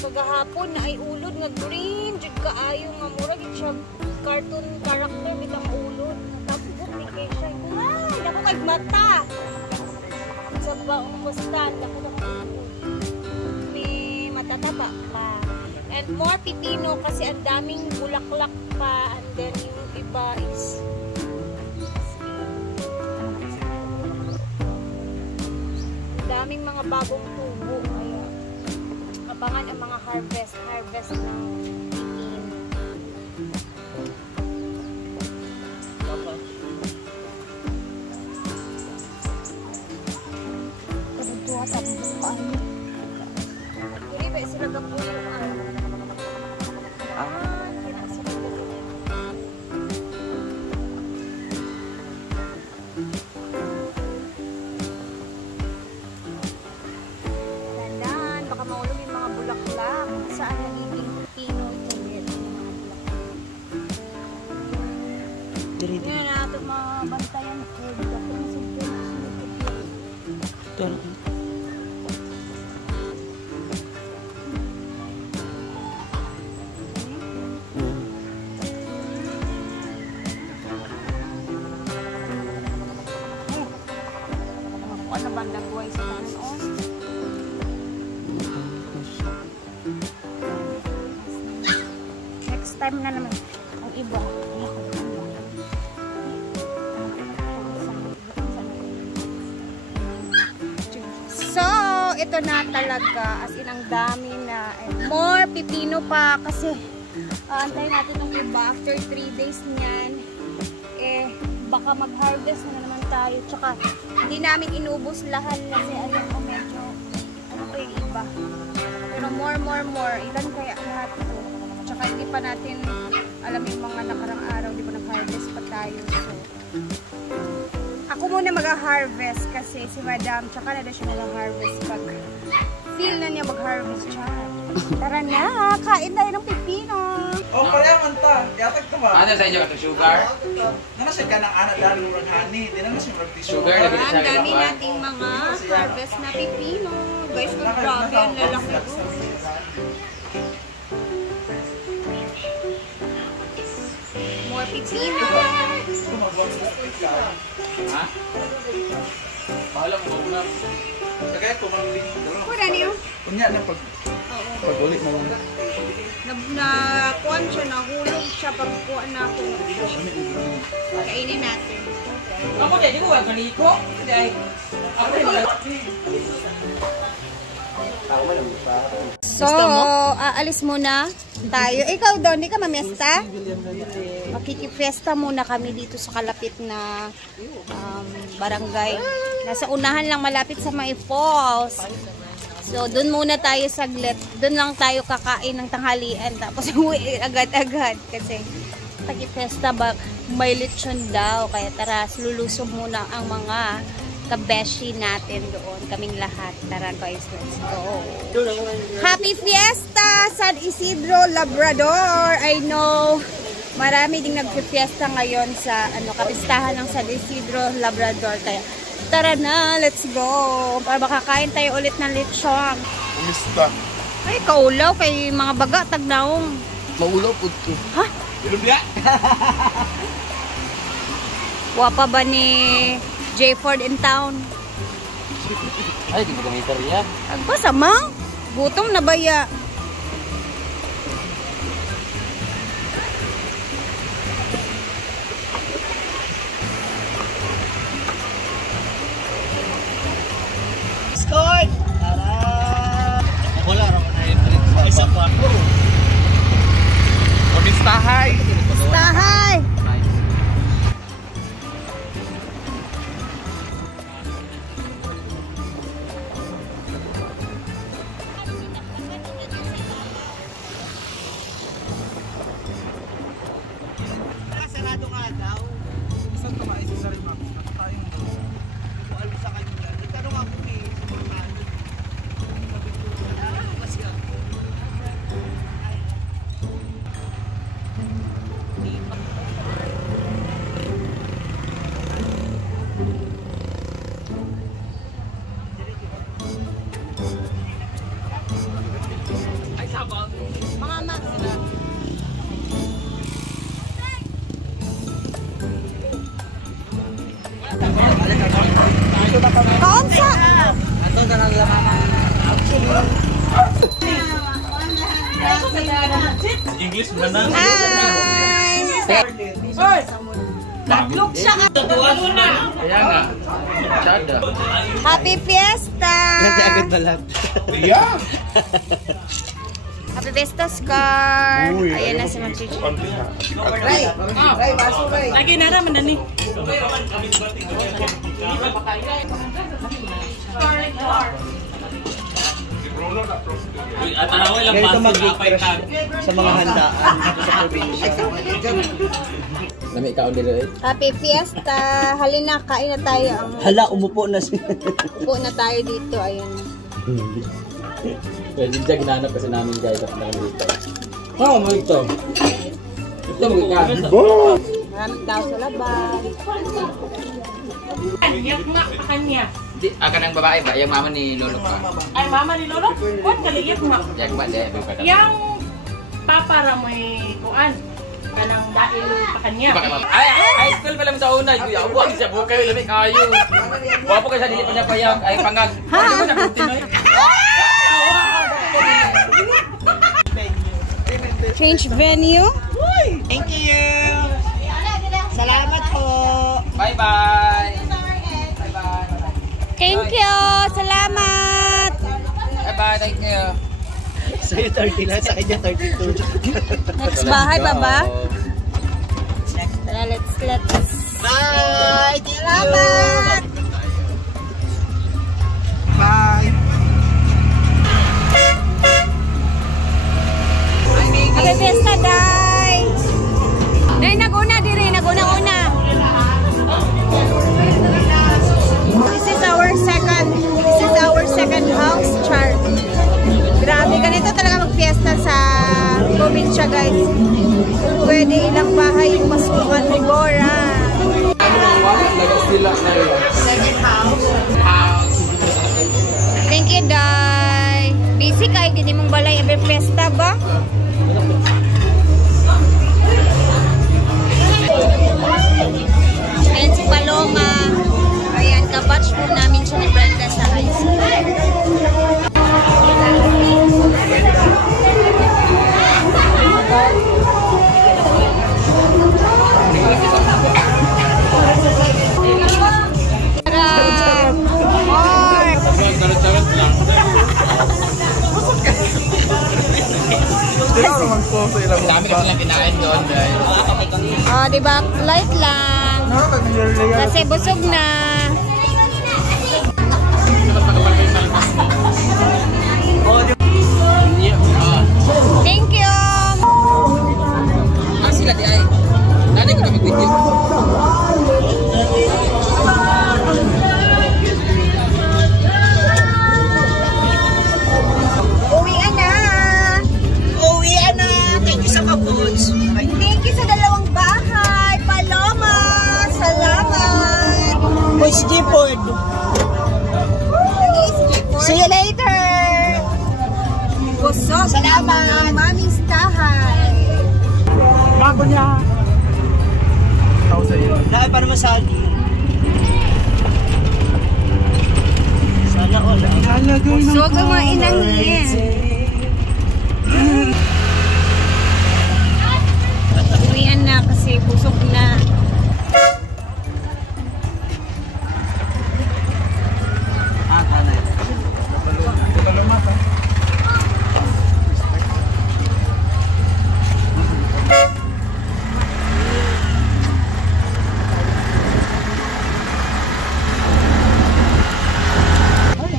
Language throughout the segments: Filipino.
kagahapon na ay ulod nga green jud kaayo nga mura gid siya cartoon character bitang ulod. Tapos kay siya ay nako kay mata. Sa baong kustan nako may matataba pa. And more pipino kasi ang daming bulaklak pa, and then yung iba is daming mga bagong tubo. Kaya abangan ang mga harvest ng pipino. Kadugtuwa sa bukaan. Dili ba sila gapuyuan? Hindi na natin mabantayan ko. Ano ba nagaway sa kanon? Next time na naman ang iba. So, ito na talaga. As in, ang dami na. And more pipino pa. Kasi, antayin natin ng iba. After 3 days niyan, baka mag-harvest na naman tayo. Tsaka, hindi namin inubos lahat. Kasi, alam ko medyo, ano pa yung iba. Pero more. Ilan kaya lahat ito? Tsaka, hindi pa natin alam yung mga nakarang araw. Hindi pa nag-harvest pa tayo. So, ako muna mag-harvest kasi si Madam, tsaka na siya mag-harvest pag feel na niya mag-harvest siya. Tara na, kain tayo ng pipino. Oh, parehan ta. Yatag ka ba? Ano sa inyo ito? Sugar? Nanasin ka ng anak dahil murang honey. Di na nasin murang Sugar? Ang dami nating mga harvest na pipino. Guys, kung grabe ang lalaki ko. More pipino. Ha? Bahala mo ba na? Kagaya ko maluling. Pura niyo? Kunya na pag-ulit mo lang. Na-kuhan siya, nahulog siya pag-kuhan na ako. Kainin natin. Ako dahil di ko wag kaliko. Dahil ako dahil So, aalis muna tayo. Ikaw doon, di ka mamiesta? Makikipesta muna kami dito sa kalapit na barangay. Nasa unahan lang malapit sa may falls. So, doon muna tayo saglit. Doon lang tayo kakain ng tanghalian. Tapos uwi agad-agad. Kasi makikipesta ba may lechon daw. Kaya tara, lulusob muna ang mga kabeshi natin doon. Kaming lahat. Tara guys, let's go. Happy Fiesta San Isidro Labrador. I know marami ding nagpipiesta ngayon sa kapistahan ng San Isidro Labrador. Kaya tara na, let's go. Para makakain tayo ulit ng lechon. Umista. Ay, kaulaw kay mga baga tagnaong. Maulaw po ito. Ha? Ilubya? Wapa ba ni J. Ford in town? ay, di mo gamitar yan. Agba sama? Gutom na baya. Skoy! Tara! Wala rin na yun. Isa pa. Umistahay! Umistahay! Sarado nga daw. Isang tumae si Sir Max. Tayong daw. Kung alam sa kanya. Itanong ako eh. Kaunsa? Ato na lang mama. English ba na? Hi! Hoy! Naglog siya ka! Kaya nga. Masyada. Happy Fiesta! Agad na lahat. Yeah! Happy Fiesta, Scar! Ayan na si Ma'am Chichi. Ray, baso Ray. Lagi na naman na ni. Ganito mag-gift sa mga handaan sa probinsya. Lami ka o dito eh? Happy Fiesta! Halina, kain na tayo. Hala, umupo na siya. Upo na tayo dito. Ayan. Pwede dyan, ginahanap kasi namin guys at nakamita. Oo, mo ito. Ito magkakaroon. Maraming tao sa labas. Yak nga pa kanya. Aka ng babae ba? Yung mama ni Lolo pa. Ay, mama ni Lolo? Kuan kaliyak nga. Yak ba? Diyan, may pata. Yang papara mo'y kuan. Kanang dahil pa kanya. Ay, high school pa lang sa una. Huwag siya bukay, lamig kayo. Wapo kayo sa dili pa niya payag. Ay, pangag. Ano mo na kung tinoy? Change venue. Thank you. Salamat po. Bye-bye. Thank you! Salamat! Bye-bye, thank you. Sa'yo 30 lang, sa kanya 32. Next bahay pa ba? Tara, let's. Bye! Salamat! Bye! Happy Fiesta, Day! Day, naguna diri, naguna-una. This is our second house, Char. Grabe, ganito talaga mag-fiesta sa probinsya, guys. Pwede ilang bahay yung masukan ni Bora. Second house. Thank you, Day. Busy kahit hindi mong balay every fiesta ba? Ayan si Paloma. Ayan, kabatch po namin siya ni Brenda sa high school. Tara! More! Dami kasi lang kinain doon, guys. Oh, diba? Light lang. Kasi busog na. Thank you! Ah, sila di ay. Nanay ko kami video. Uwian na! Uwian na! Thank you sa kapuns. Thank you sa dalawang bahay, Paloma! Salamat! Boys Gifford. See you later! Busog! Salamat! Mami's tahay! Bago niya. Tao sa'yo. Dahil pa naman sa akin. Sana all. Busog ang mga inangin. Uwian na kasi busog na.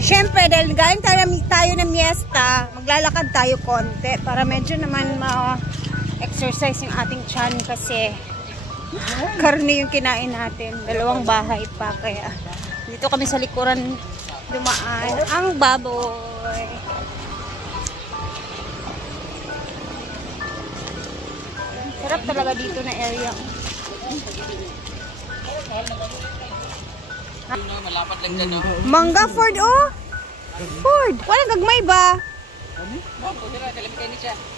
Siyempre, dahil galing tayo ng miesta, maglalakad tayo konti para medyo naman ma-exercise yung ating tiyan kasi karne yung kinain natin. Dalawang bahay pa, kaya dito kami sa likuran dumaan. Ang baboy. Sarap talaga dito na area. Malapat lang dyan, no? Mangga Ford, oh! Ford! Walang gagmay ba?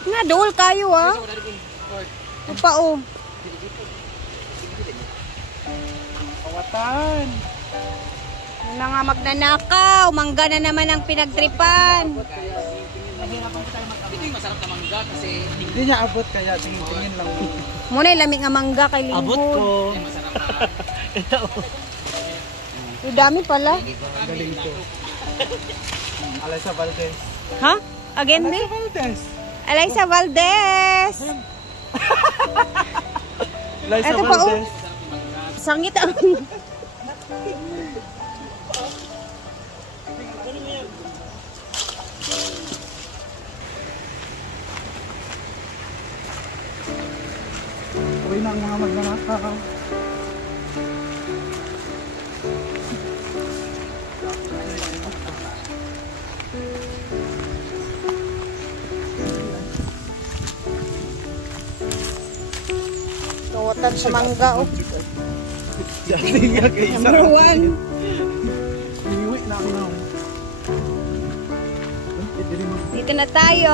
Nga, dool kayo, ah. Upa, oh. Kawatan. Mga magnanakaw, mangga na naman ang pinagtripan. Ito yung masarap na mangga kasi Hindi niya abot kaya tingin-tingin lang. Muna lamig nga mangga kay Linghod. Abot ko. masarap na. Yung dami pala. Galing ko. Alyssa Valdez. Ha? Again, Bi? Valdez. Alyssa Valdez. Alyssa Ito pa, oh. Valdez. Sangit ang... Uwi na ang mga magnanakaw. Kawatan sa mangga, oh. Dati nga kayo sa... Number 1. Iniwi na ako. Dito na tayo.